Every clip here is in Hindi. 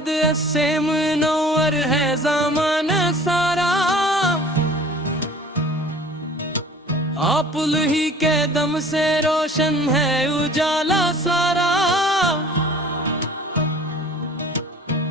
बाद सेम नौर है ज़माना सारा। आपुल ही के दम से रोशन है उजाला सारा।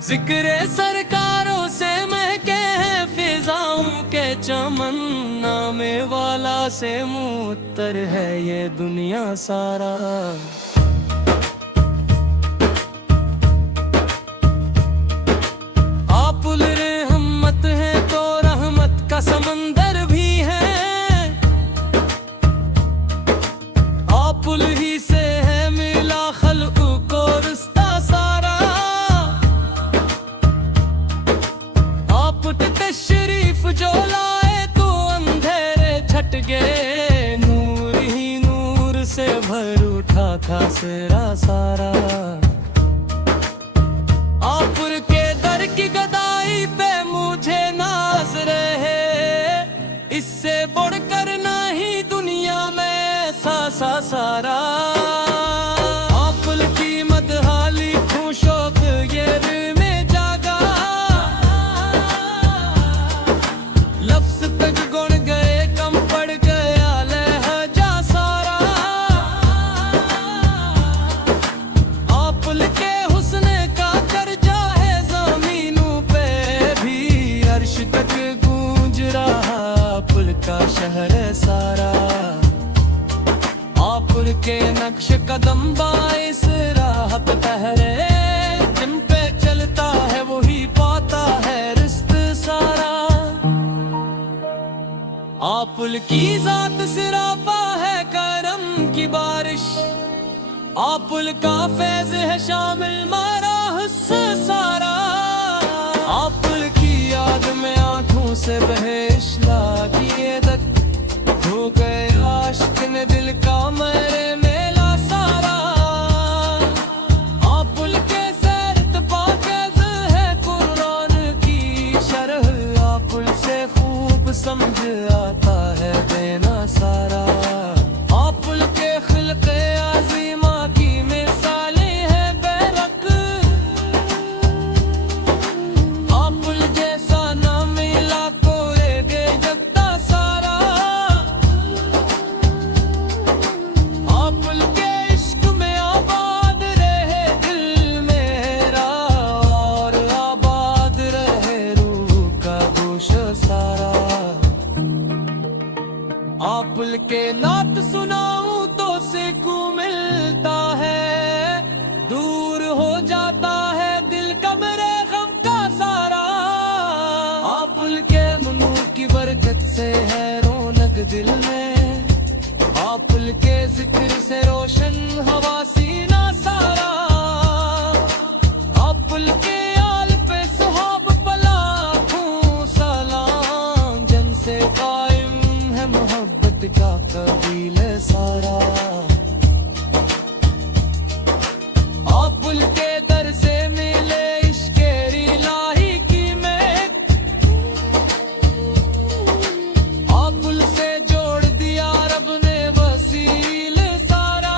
जिक्र सरकारों से महके हैं फिजाओं के चमन। नामे वाला से मुत्तर है ये दुनिया सारा। आपुल रहमत है तो रहमत का समंदर भी है। आपुल ही से है मिला खल्क़ को रिश्ता सारा। आप तशरीफ जो लाए तो अंधेरे छट गए। नूर ही नूर से भर उठा था सेरा सारा। आपुर के दर की गदाई पे मुझे नाज रहे। इससे बढ़कर नहीं दुनिया में सा सारा। आपुल की मदहाली खुशोक ये दिल में जागा। लफ्ज़ तक गुण गए कम पड़ गया लहजा सारा। आपुल के हुस्न का कर्जा है ज़मीनों पे भी। अर्श तक गूंज रहा आपुल का शहर सारा। आपुल के नक्श कदम बाइस राह पे ठहरे। जिन पे चलता है वही पाता है रिश्त सारा। आपुल की जात सिरापा है करम की बारिश। आपुल का फैज है शामिल मारा हुस्न सारा। आपुल की याद में आंखों से बहे इश्ला की एदत। हो गए आशिक ने दिल का मेरे मेला सारा। आपुल के सैरत पाकीज़ है कुरान की शरह। आपुल से खूब समझ आता है देना सारा। आपुल के खिल्क़े अज़ीमा की मिसालें हैं बैरक। आपुल जैसा ना मिला कोई दे जगता सारा। आपुल के इश्क में आबाद रहे दिल मेरा। और आबाद रहे रूह का गोश सारा। आपुल के नात सुनाऊं तो सुकून मिलता है। दूर हो जाता है दिल कमरे गम का सारा। आपुल के मनू की बरकत से है रौनक दिल में। आपुल के जिक्र से रोशन हवा सीना सारा। आपुल के आल पे सुहाब पलाखों सलाम। जन से कायम है मोहब्बत का कबीले सारा। आपुल के दर से मिले इश्क़ इलाही की महक। आपुल से जोड़ दिया रब ने वसील सारा।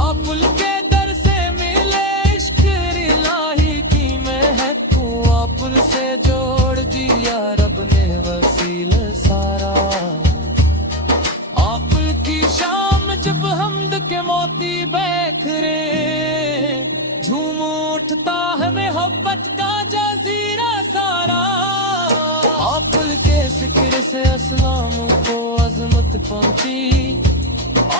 आपुल के दर से मिले इश्क़ इलाही की महक। आपुल से जोड़ दिया रब ने वसील सारा। आपुल की शाम जब हमद के मोती बिखरे। झूम उठता है मोहब्बत का जज़ीरा सारा। आपुल के ज़िक्र से अस्लाम को अज़मत पहुंची।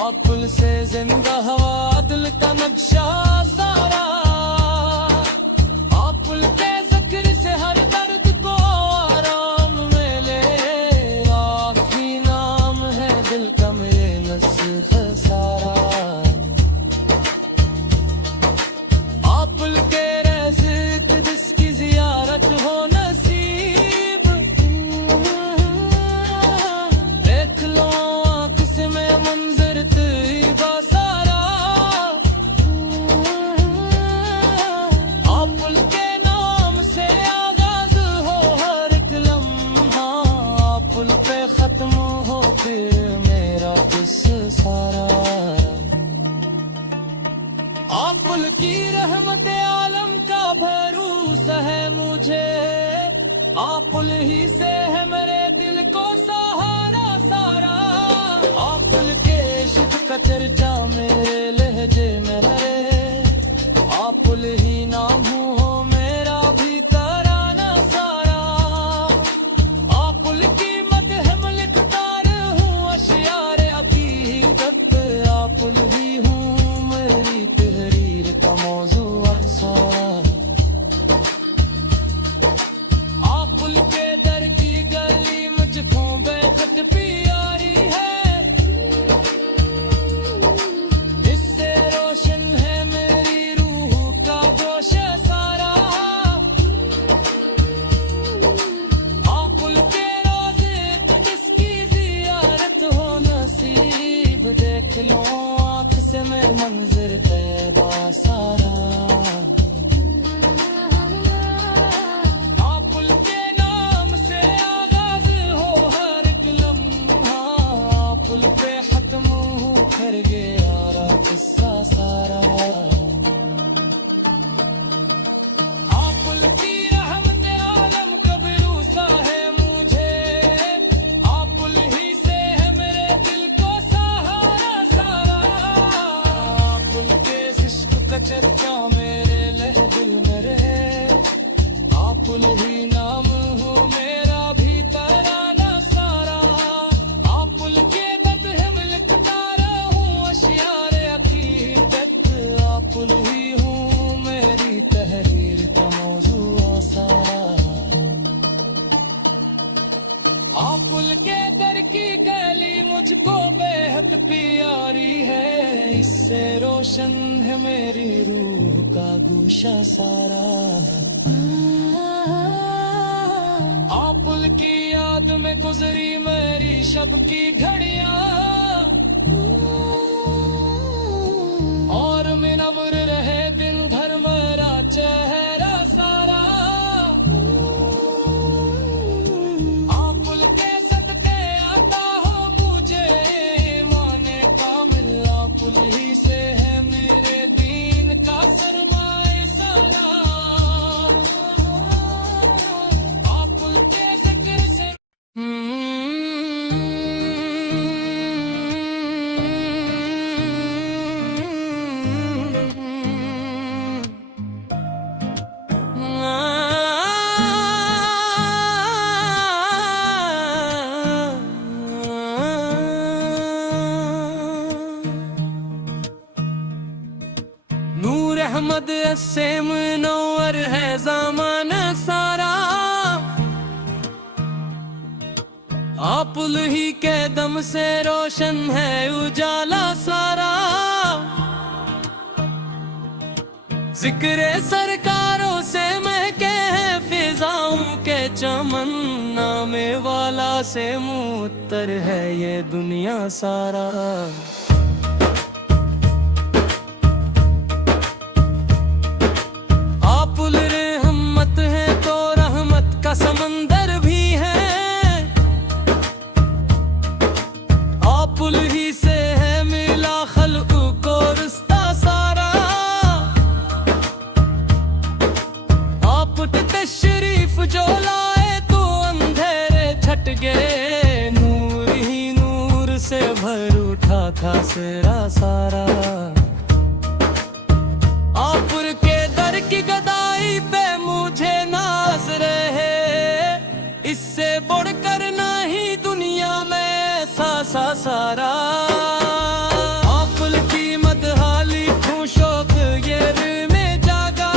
आपुल से जिंदा हवा दिल का नक्शा सारा। आपुल के ज़िक्र से हर दर्द को आराम मिले। आखिरी नाम है दिल का मेरे नस्ख़ सारा। आपुल के रज़्क़ जिसकी ज़ियारत हो नसीब। देख लो आँख से मैं मंज़र तैयबा सारा। से है मेरे दिल को सहारा सारा। आपुल के इश्क का चर्चा मेरे लहजे में रहे, आपुल ही नाम हूँ हो मेरा भी तराना सारा। आपुल की मदह में लिखता रहूं अशियारे अकीदत, आपुल ही हूँ मेरी तहरीर का मौजू अब सारा। आपुल के दर की गली मुझको बेखत प्यारी है, इससे रोशन है मेरी रूह का गोशा सारा। आपुल के रोजे तो किसकी जियारत हो नसीब, देख लो आँख से मैं मंजर तैबा सारा। आपुल के नाम से आगाज हो हर एक लम्हा, आपुल पे खत्म हो कर गया किस्सा सारा। आपुल की रहमत आलम कबरू सा है मुझे, आपुल ही से है मेरे दिल को सहारा सारा। आपुल के इश्क का चर्चा मेरे लह दिल में रहे, आपुल ही नाम हो मेरा भी तराना सारा। आपुल के दर्द है मैं लिखता रहूं अशियारे अकीदत, आपुल ही हूँ मेरी तहरीर का मौजू सारा। आपुल के दर की गली मुझको बेहद प्यारी है, इससे रोशन है मेरी रूह का गोशा सारा। आपुल की याद में गुजरी मेरी शब की घड़ियां, और मिनवर रहे दिन भर मेरा चेहरा सारा। आपुल के सदके आता हो मुझे माने कामिल, आपुल ही से है मेरे दीन का सरमाए सारा। आपुल के जिक्र से नूर अहमद से मुनव्वर है ज़माना सारा। आपुल ही के दम से रोशन है उजाला सारा। जिक्र सरकारों से महके हैं फिजाओं के चमन, नामे वाला से मुत्तर है ये दुनिया सारा। आपुल रहमत है तो रहमत का समंदर भी है, आपुल ही से है मिला खल्क को रिश्ता सारा। आप तशरीफ जो लाए तो अंधेरे छट गए, नूर ही नूर से भर उठा था सेरा सारा। आपुल के दर की गदाई पे मुझे नाज रहे, इससे बढ़कर नहीं दुनिया में ऐसा सा सारा। आपुल की मदहाली खूं शौक ये दिल में जागा,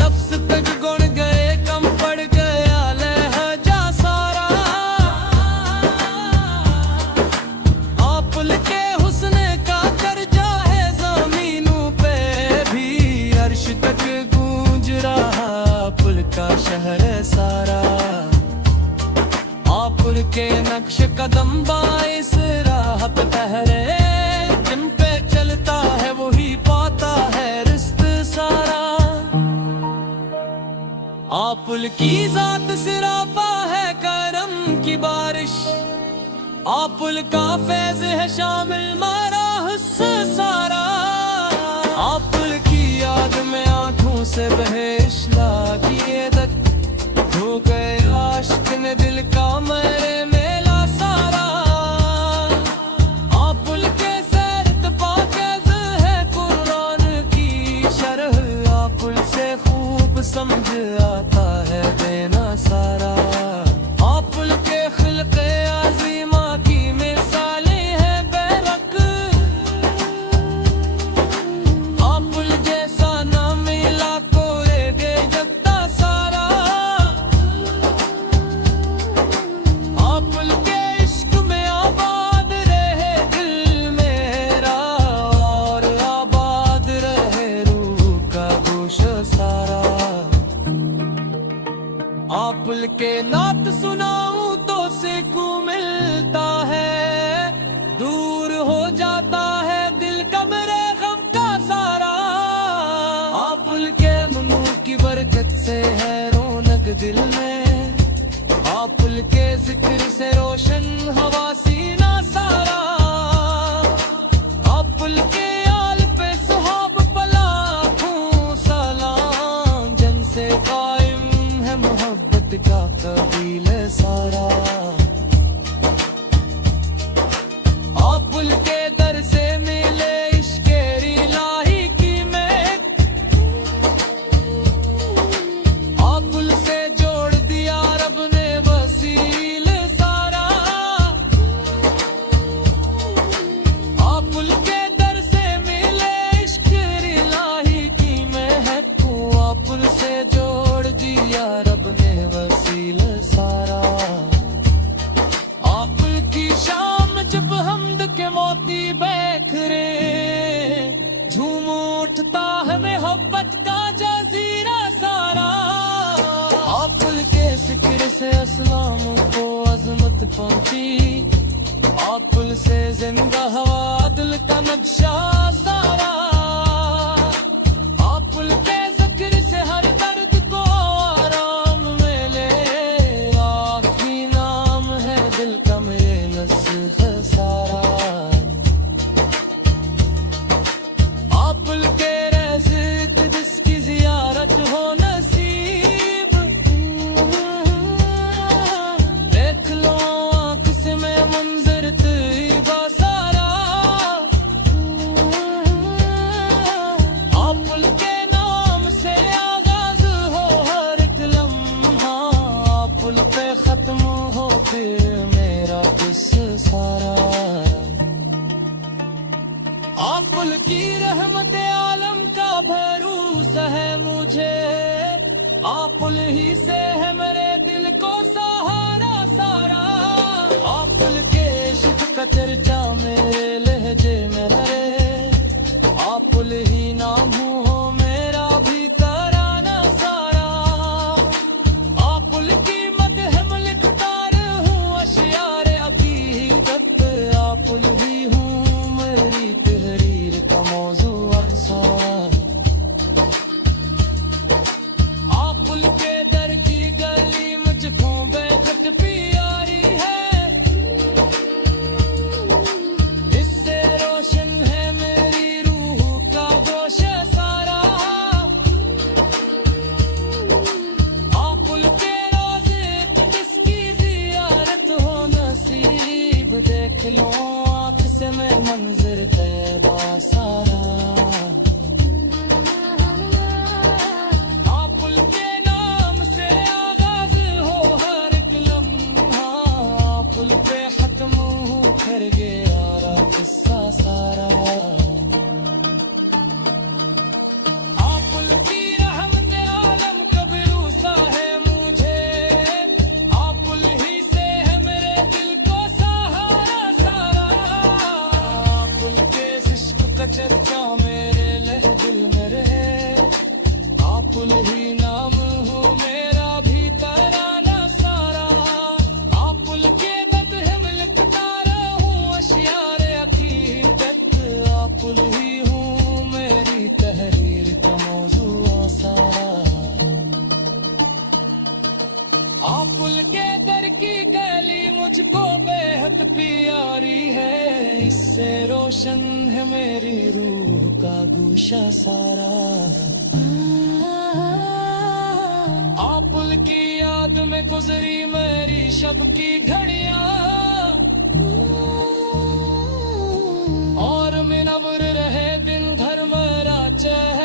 लफ्ज तक गुण गए कम पड़ गया लहजा सारा। आपुल के हुस्न का कर्जा है ज़मीनों पे भी, अर्श तक गूंज रहा आपुल का शहर सारा। आपुल के नक्श कदम बाइस राह पे ठहरे, जिन पे चलता है वही पाता है रिश्त सारा। आपुल की जात सिरापा है करम की बारिश, आपुल का फैज है शामिल मारा हिस्सा सारा। आपुल की याद में आंखों से बहे इश्ला की ये आपुल के नात सुनाऊं तो सुकून मिलता है, दूर हो जाता है दिल का मेरे गम का सारा। आपुल के मुनू की बरकत से है रौनक दिल में, आपुल के जिक्र से रोशन हवा सीना सारा। आपुल के आल पे सुहाब पलाखों सलाम, जन से कायम है मोहब्बत का कबील सारा। आपुल के दर से मिले इश्क़ इलाही की महक, आपुल से जोड़ दिया रब ने वसील सारा। आपुल के दर से मिले इश्क़ इलाही की महक, आपुल से जोड़ दिया रब ने वसील सारा। आपुल की शाम जब हमद के मोती बैखरे, झूम उठता है मोहब्बत का जजीरा सारा। आपुल के जिक्र से अस्लाम को अजमत पहुंची, आपुल से जिंदा हवा दिल का नक्शा सारा। आपुल के जिक्र से हर दर्द को आराम मिले, आखिरी नाम है दिल का मेरे नस्ख सारा। आपुल के रज़्क़ जिसकी ज़ियारत हो नसीब, देख लो आँख से मैं मंज़र तैयबा सारा। आपुल के नाम से आगाज़ हो हर एक लम्हा, आपुल पे ख़त्म हो फिर मेरा किस्सा सारा। आपुल की रहमत आलम का भरोसा है मुझे, आपुल ही से है मेरे दिल को सहारा सारा। आपुल के इश्क़ का चर्चा मेरे लहजे में रहे, आपुल ही नाम हो मेरा भी तराना सारा। आपुल की मदह में लिखता रहूं अशयार अकीदत, आपुल ही हूँ मेरी तहरीर का मौजू अक्सर। आपुल के दर की गली मुझको बेखत प्यारी है, इससे रोशन है मेरी रूह का गोशा सारा। आपुल के रोज़े जिसकी ज़ियारत हो नसीब, देख लो आँख से मैं मंज़र तैयबा सारा। आपुल के नाम से आगाज़ हो हर एक लम्हा, आपुल पे ख़त्म हो कर गया किस्सा सारा। आपुल की रहमत आलम का भरोसा है मुझे, आपुल ही से है मेरे दिल को सहारा सारा। आपुल के इश्क़ का चर्चा मेरे लह दिल में रहे, आपुल ही नाम हो मेरा भी तराना सारा। आपुल के मदह में लिखता रहूं अशयार अकीदत, आपुल ही हूँ मेरी तहरीर का मौजू सारा। आपुल के दर की गली मुझको बेहद प्यारी है, इससे रोशन है मेरी रूह का गोशा सारा। आपुल की याद में गुजरी मेरी शब की घड़ियां, और मिनवर रहे दिन भर मेरा चेहरा।